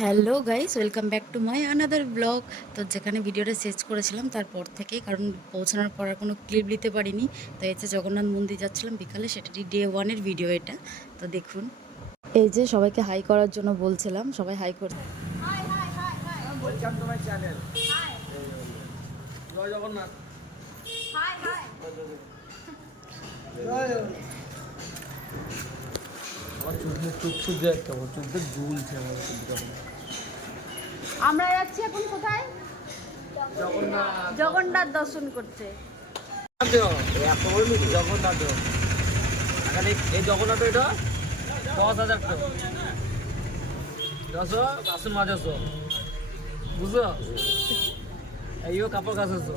Hello guys, welcome back to my another blog. তো যেখানে ভিডিওটা শেষ করেছিলাম তারপর থেকেই, কারণ পৌঁছানোর পর আর কোনো ক্লিপ নিতে পারিনি। তো এই যে জগন্নাথ মন্দির যাচ্ছিলাম বিকালে, সেটারই ডে 1-এর ভিডিও এটা। তো দেখুন, এই যে সবাইকে হাই করার জন্য বলছিলাম, সবাই হাই করছে। Welcome to my channel. জয় জগন্নাথ। Hi hi. জয় জগন্নাথ। আমরা যাচ্ছি এখন কোথায়? জগন্নাথ দর্শন করতে। জগন্নাথ এখানে এই জগন্নাথ এটা 10,000 টাকা 10 বাসন মাজাছো বুঝছো এইও কাপড় কাচাছো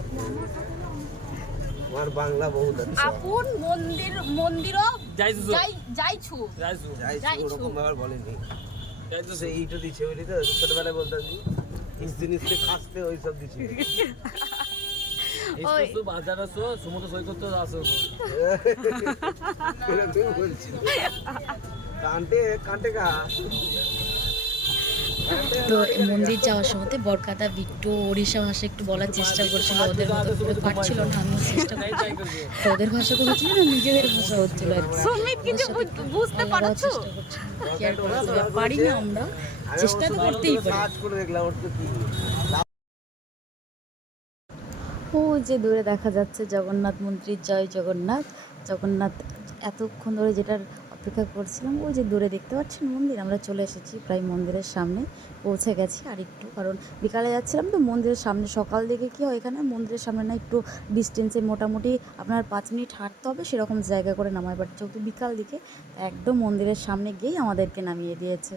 আমার বাংলা বহুত আছে আপন মন্দিরও যাইছো যাইছু ওরকম ব্যাপার বলেনি যাইতো এইটা দিছে বলি তো ছোটবেলায় বলতাছি জিনিসকে খাসতে ওই সব দিছে এই তো বাজার আছো সমুদ্র সৈকত আছো এরকম বলছি কান্টে কান্টে কা তো মন্দির যাওয়ার সময় বরকাদা বিট্টু ওড়িশা ভাষা একটু বলার চেষ্টা করছিল, ওদের মতো করে পারছিল না, আমিও চেষ্টা করছি। তো ওদের ভাষা তো হচ্ছিল না, নিজেদের ভাষা হচ্ছিল আর কি। সুমিত কিছু বুঝতে পারছো? কি আর করা যাবে, পারি না আমরা, চেষ্টা তো করতেই পারি। কাজ করে দেখলাম ওর তো কি ও যে দূরে দেখা যাচ্ছে জগন্নাথ মন্দির, জয় জগন্নাথ। জগন্নাথ এতক্ষণ ধরে যেটার অপেক্ষা করছিলাম, ওই যে দূরে দেখতে পাচ্ছেন মন্দির, আমরা চলে এসেছি প্রায় মন্দিরের সামনে, পৌঁছে গেছি আর একটু, কারণ বিকালে যাচ্ছিলাম তো মন্দিরের সামনে। সকাল দিকে কি হয়, এখানে মন্দিরের সামনে না একটু ডিস্টেন্সে, মোটামুটি আপনার 5 মিনিট হাঁটতে হবে, সেরকম জায়গা করে নামায়, বাট যেহেতু বিকাল দিকে একদম মন্দিরের সামনে গিয়েই আমাদেরকে নামিয়ে দিয়েছে।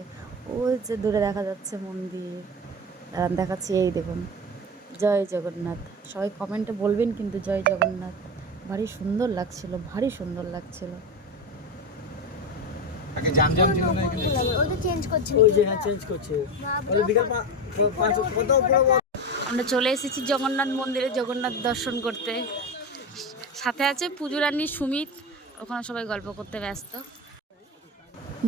ওই যে দূরে দেখা যাচ্ছে মন্দির, দেখাচ্ছি, এই দেখুন, জয় জগন্নাথ। সবাই কমেন্টে বলবেন কিন্তু জয় জগন্নাথ। ভারী সুন্দর লাগছিল, ভারী সুন্দর লাগছিল। আগে জামজাম ছিল না এখানে ওই তো চেঞ্জ করছে। ওই যে হ্যাঁ চেঞ্জ করছে বলে বিকাল 5 কত আমরা চলে এসেছি জগন্নাথ মন্দিরে জগন্নাথ দর্শন করতে। সাথে আছে পুজো রানী সুমিত, ওখানে সবাই গল্প করতে ব্যস্ত।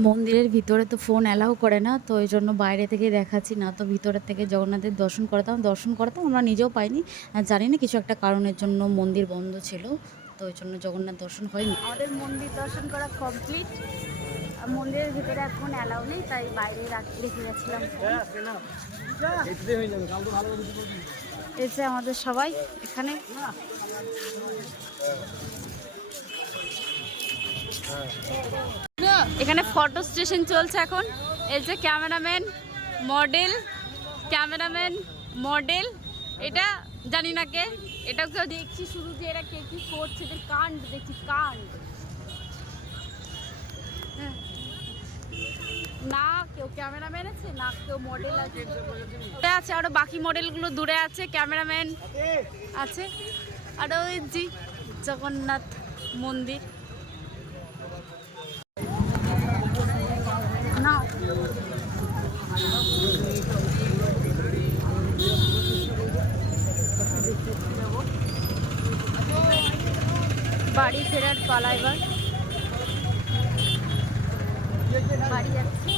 মন্দিরের ভিতরে তো ফোন অ্যালাউ করে না, তো ওই জন্য বাইরে থেকে দেখাচ্ছি না, তো ভিতরের থেকে জগন্নাথের দর্শন করাতাম আমরা নিজেও পাইনি, জানি না কিছু একটা কারণের জন্য মন্দির বন্ধ ছিল, তো ওই জন্য জগন্নাথ দর্শন হয়নি। আমাদের মন্দির দর্শন করা কমপ্লিট। মন্দিরের ভিতরে এখন অ্যালাউ নেই, তাই বাইরে রেখে গেছিলাম। এসে আমাদের সবাই এখানে এখানে ফটো স্টেশন চলছে এখন। এই যে ক্যামেরাম্যান মডেল, এটা জানি না কে, এটা কেউ দেখছি শুরু যে এরা কে কি করছে, এদের কাণ্ড দেখছি, কাণ্ড না কেউ ক্যামেরাম্যান আছে না কেউ মডেল আছে। আছে আরো বাকি মডেলগুলো দূরে আছে, ক্যামেরাম্যান আছে। আর ওই জি জগন্নাথ মন্দির না, বাড়ি ফেরার পালা এবার, বাড়ি যাচ্ছি।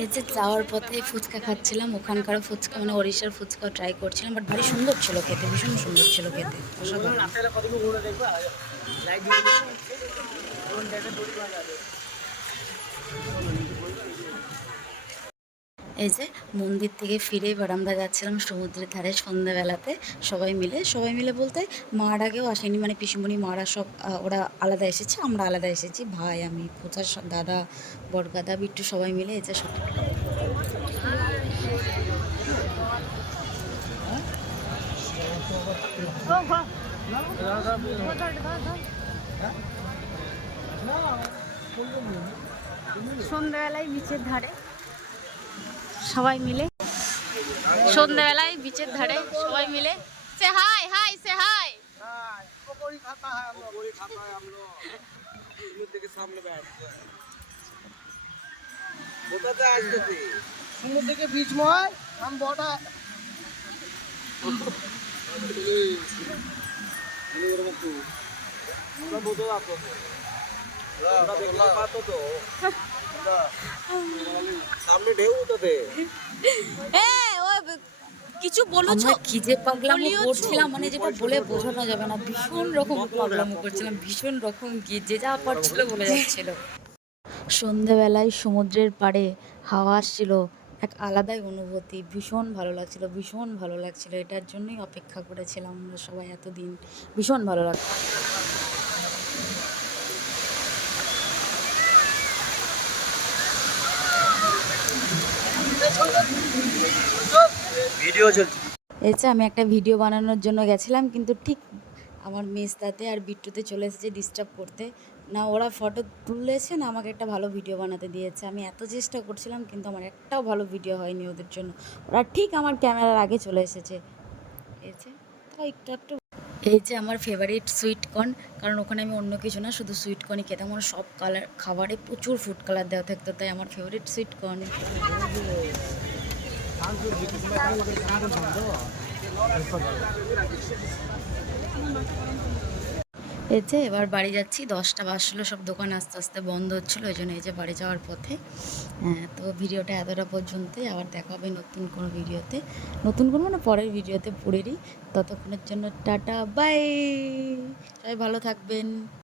এই যে যাওয়ার পথে ফুচকা খাচ্ছিলাম, ওখানকার ফুচকা মানে ওড়িশার ফুচকা ট্রাই করছিলাম, বাট ভারী সুন্দর ছিল খেতে, ভীষণ সুন্দর ছিল খেতে, অসাধারণ। এই যে মন্দির থেকে ফিরে এবার আমরা যাচ্ছিলাম সমুদ্রের ধারে সন্ধ্যাবেলাতে, সবাই মিলে বলতে মার আগেও আসেনি, মানে পিসিমণি মারা সব ওরা আলাদা এসেছে, আমরা আলাদা এসেছি, ভাই আমি পূজার দাদা বড়দাদা বিট্টু সবাই মিলে। এই যে সন্ধ্যাবেলায় বিচের ধারে সবাই মিলে, সন্ধ্যাবেলায় বিচের ধারে সবাই মিলে সে হাই হাই সে হাই। पकौड़ी खाता है हम लोग समुद्र के सामने बैठते हैं बताते आज तो समुद्र के बीच में है हम बॉर्डर সামনে ঢেউ উঠোতে কিছু বলেছো? আমরা কি যে পাগলামো বলিও করছিলাম, মানে যেটা বলে বোঝানো যাবে না, ভীষণ রকম পাগলামো করছিলাম, ভীষণ রকম কি যে যা পারছিল বলে যাচ্ছিল। সন্ধেবেলায় সমুদ্রের পাড়ে হাওয়া আসছিল, এক আলাদাই অনুভূতি, ভীষণ ভালো লাগছিল, ভীষণ ভালো লাগছিল। এটার জন্যই অপেক্ষা করেছিলাম আমরা সবাই এতদিন, ভীষণ ভালো লাগছে। ভিডিও চলছে। এই যে আমি একটা ভিডিও বানানোর জন্য গেছিলাম, কিন্তু ঠিক আমার মেজদাতে আর বিট্টুতে চলে এসেছে ডিস্টার্ব করতে। না ওরা ফটো তুলেছে, না আমাকে একটা ভালো ভিডিও বানাতে দিয়েছে। আমি এত চেষ্টা করছিলাম, কিন্তু আমার একটাও ভালো ভিডিও হয়নি ওদের জন্য। ওরা ঠিক আমার ক্যামেরার আগে চলে এসেছে। এই যে তাও একটু একটু। এই যে আমার ফেভারিট সুইট কর্ন, কারণ ওখানে আমি অন্য কিছু না, শুধু সুইট কর্নই খেতাম। ওরা সব কালার খাবারে প্রচুর ফুড কালার দেওয়া থাকতো, তাই আমার ফেভারিট সুইট কর্ন। এই যে এবার বাড়ি যাচ্ছি, 10টা বাজছিল, সব দোকান আস্তে আস্তে বন্ধ হচ্ছিলো, ওই জন্য এই যে বাড়ি যাওয়ার পথে। তো ভিডিওটা এতটা পর্যন্তই, আবার দেখা হবে নতুন কোনো ভিডিওতে, নতুন কোনো মানে পরের ভিডিওতে পড়েরই। ততক্ষণের জন্য টাটা বাই, সবাই ভালো থাকবেন।